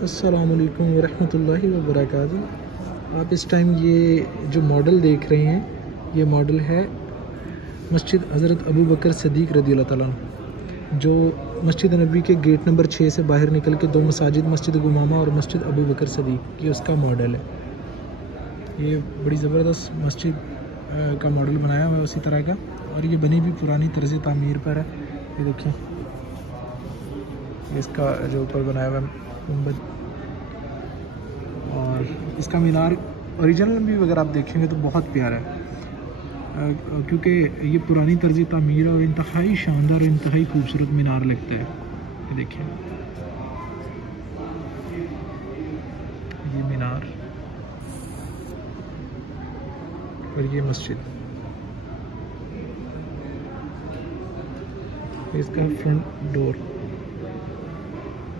अस्सलामुअलैकुम वरहमतुल्लाहि वबरकातुहू। आप इस टाइम ये जो मॉडल देख रहे हैं, ये मॉडल है मस्जिद हज़रत अबू बकर सदीक़ रज़ियल्लाहु तआला अन्हु, जो मस्जिद नबी के गेट नंबर 6 से बाहर निकल के दो मसाजिद मस्जिद गुमामा और मस्जिद अबू बकर सदीक़, ये उसका मॉडल है। ये बड़ी ज़बरदस्त मस्जिद का मॉडल बनाया हुआ है उसी तरह का, और ये बनी भी पुरानी तर्ज़ तामीर पर है। ये देखिए, इसका जो ऊपर बनाया हुआ गुंबद और इसका मीनार ओरिजिनल भी अगर आप देखेंगे तो बहुत प्यारा है, क्योंकि ये पुरानी तर्ज़ तामीर और इंतहाई शानदार और इंतहाई खूबसूरत मीनार लगता है। ये देखिए, ये मीनार और ये मस्जिद, इसका फ्रंट डोर।